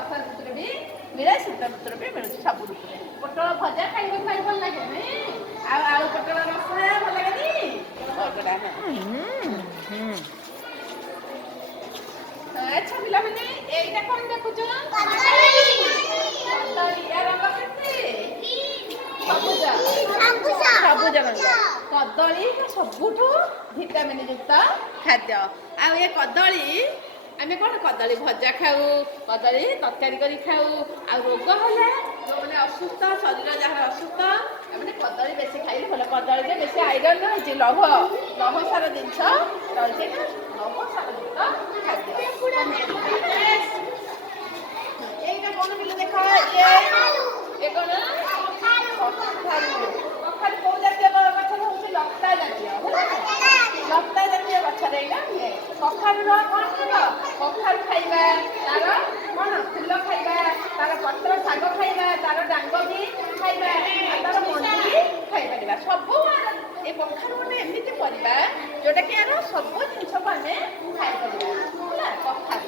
ବର୍ଷା ଋତୁରେ ବି ମିଳେ, ଶୀତ ଋତୁରେ ବି ମିଳୁଛି, ସବୁ ଋତୁରେ। ପୋଟଳ ଭଜା ଖାଇବାକୁ ଭାରି ଭଲ ଲାଗେନି, ଆଉ ଆଳୁ ପୋଟଳ ରସା ଭଲ ଲାଗେନି। ଆଚ୍ଛା ପିଲାମାନେ, ଏଇଟା କଣ ଦେଖୁଛ? କଦଳୀ। ୟା ରଙ୍ଗ କେତେ? ସବୁଜ। ସବୁଜ ରଙ୍ଗ। କଦଳୀ ସବୁଠୁ ଭିଟାମିନ ଯୁକ୍ତ ଖାଦ୍ୟ। ଆଉ ଏ କଦଳୀ ଆମେ କଣ କଦଳୀ ଭଜା ଖାଉ, କଦଳୀ ତରକାରୀ କରି ଖାଉ। ଆଉ ରୋଗ ହେଲେ, ଯୋଉମାନେ ଅସୁସ୍ଥ, ଶରୀର ଯାହାର ଅସୁସ୍ଥ, ମାନେ କଦଳୀ ବେଶୀ ଖାଇଲେ ଭଲ। କଦଳୀରେ ବେଶୀ ଆଇରନ୍ ରହିଛି, ଲୌହ ସାର ଜିନିଷ ରହିଛି, ଲୌହ ସାର ଯୁକ୍ତ ଖାଦ୍ୟ। ଏଇଟା କଣ ପିଲା ଦେଖ, ଏ କଣ? କଖାରୁ। କଖାରୁ କୋଉ ଜାତୀୟ ଗଛରେ ହଉଛି? ଲତା ଜାତୀୟ। ଲତା ଜାତୀୟ ଗଛରେ ଏଇଟା ହୁଏ। କଖାରୁର କଣ ଖାଇବ? କଖାରୁ ଖାଇବା, ତାର କଣ ଫୁଲ ଖାଇବା, ତାର ପତ୍ର ଶାଗ ଖାଇବା, ତାର ଡାଙ୍ଗ ବି ଖାଇବା, ଆଉ ତାର ମଞ୍ଜି ବି ଖାଇପାରିବା। ସବୁ ଏ କଖାରୁ ଗୋଟେ ଏମିତି ପରିବା ଯୋଉଟା କି ଆର ସବୁ ଜିନିଷକୁ ଆମେ ଖାଇପାରିବା ହେଲା। କଖାରୁ